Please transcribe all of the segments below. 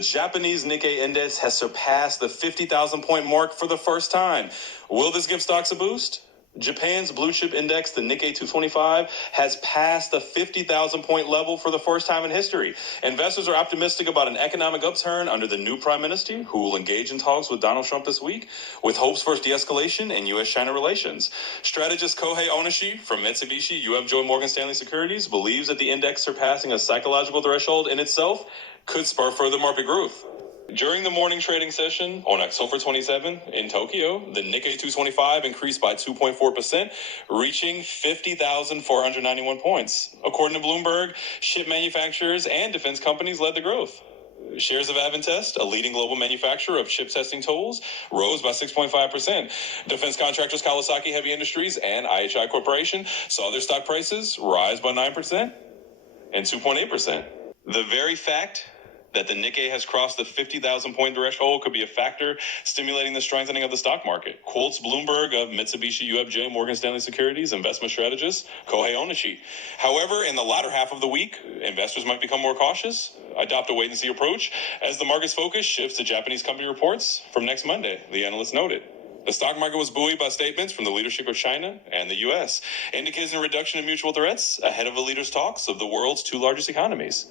Japanese Nikkei index has surpassed the 50,000 point mark for the first time. Will this give stocks a boost? Japan's blue chip index, the Nikkei 225, has passed the 50,000 point level for the first time in history. Investors are optimistic about an economic upturn under the new prime minister, who will engage in talks with Donald Trump this week, with hopes for de-escalation in U.S.-China relations. Strategist Kohei Onishi from Mitsubishi UFJ Morgan Stanley Securities believes that the index surpassing a psychological threshold in itself could spur further market growth. During the morning trading session on October 27 in Tokyo, the Nikkei 225 increased by 2.4%, reaching 50,491 points. According to Bloomberg, chip manufacturers and defense companies led the growth. Shares of Advantest, a leading global manufacturer of chip testing tools, rose by 6.5%. Defense contractors Kawasaki Heavy Industries and IHI Corporation saw their stock prices rise by 9% and 2.8%. The very fact that the Nikkei has crossed the 50,000 point threshold could be a factor stimulating the strengthening of the stock market, quotes Bloomberg of Mitsubishi UFJ Morgan Stanley Securities investment strategist Kohei Onishi. However, in the latter half of the week, investors might become more cautious, adopt a wait-and-see approach, as the market's focus shifts to Japanese company reports from next Monday, the analyst noted. The stock market was buoyed by statements from the leadership of China and the U.S., indicating a reduction in mutual threats ahead of the leaders' talks of the world's two largest economies.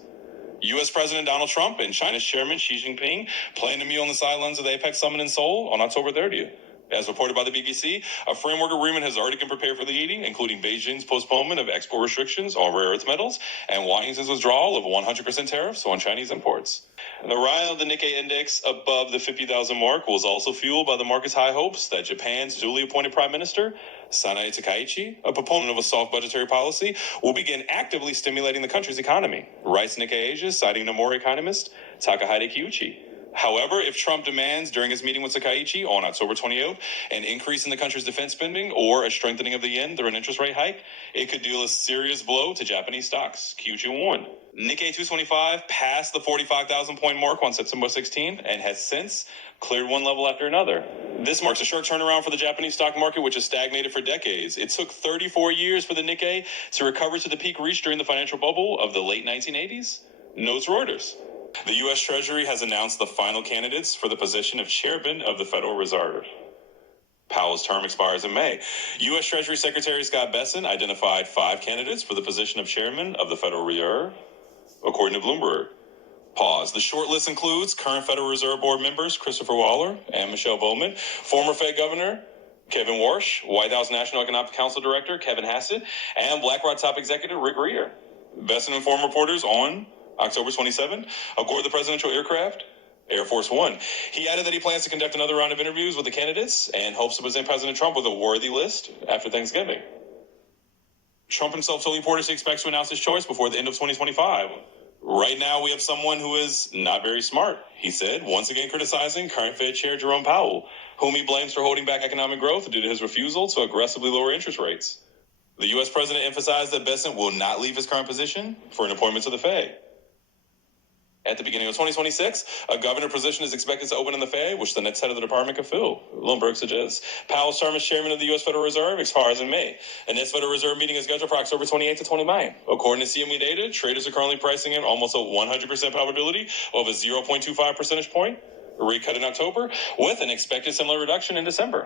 U.S. President Donald Trump and China's Chairman Xi Jinping plan to meet on the sidelines of the APEC summit in Seoul on October 30th. As reported by the BBC, a framework agreement has already been prepared for the meeting, including Beijing's postponement of export restrictions on rare earth metals and Washington's withdrawal of 100% tariffs on Chinese imports. The rise of the Nikkei index above the 50,000 mark was also fueled by the market's high hopes that Japan's duly appointed Prime Minister, Sanae Takaichi, a proponent of a soft budgetary policy, will begin actively stimulating the country's economy, writes Nikkei Asia, citing Nomura economist Takahide Kiuchi. However, if Trump demands during his meeting with Takaichi on October 28th an increase in the country's defense spending or a strengthening of the yen through an interest rate hike, it could deal a serious blow to Japanese stocks, Kiuchi warned. Nikkei 225 passed the 45,000 point mark on September 16 and has since cleared one level after another. This marks a sharp turnaround for the Japanese stock market, which has stagnated for decades. It took 34 years for the Nikkei to recover to the peak reached during the financial bubble of the late 1980s, notes Reuters. The U.S. Treasury has announced the final candidates for the position of Chairman of the Federal Reserve. Powell's term expires in May. U.S. Treasury Secretary Scott Bessent identified 5 candidates for the position of Chairman of the Federal Reserve, according to Bloomberg. Pause. The shortlist includes current Federal Reserve Board members Christopher Waller and Michelle Bowman, former Fed Governor Kevin Warsh, White House National Economic Council Director Kevin Hassett, and BlackRock top executive Rick Rieder. Bessent informed reporters on October 27, aboard the presidential aircraft, Air Force One. He added that he plans to conduct another round of interviews with the candidates and hopes to present President Trump with a worthy list after Thanksgiving. Trump himself told reporters he expects to announce his choice before the end of 2025. Right now, we have someone who is not very smart, he said, once again criticizing current Fed Chair Jerome Powell, whom he blames for holding back economic growth due to his refusal to aggressively lower interest rates. The U.S. president emphasized that Bessent will not leave his current position for an appointment to the Fed. At the beginning of 2026, a governor position is expected to open in the Fed, which the next head of the department could fill. Bloomberg suggests Powell's term as chairman of the U.S. Federal Reserve expires in May. The next Federal Reserve meeting is scheduled for October 28 to 29. According to CME data, traders are currently pricing in almost a 100% probability of a 0.25 percentage point rate cut in October, with an expected similar reduction in December.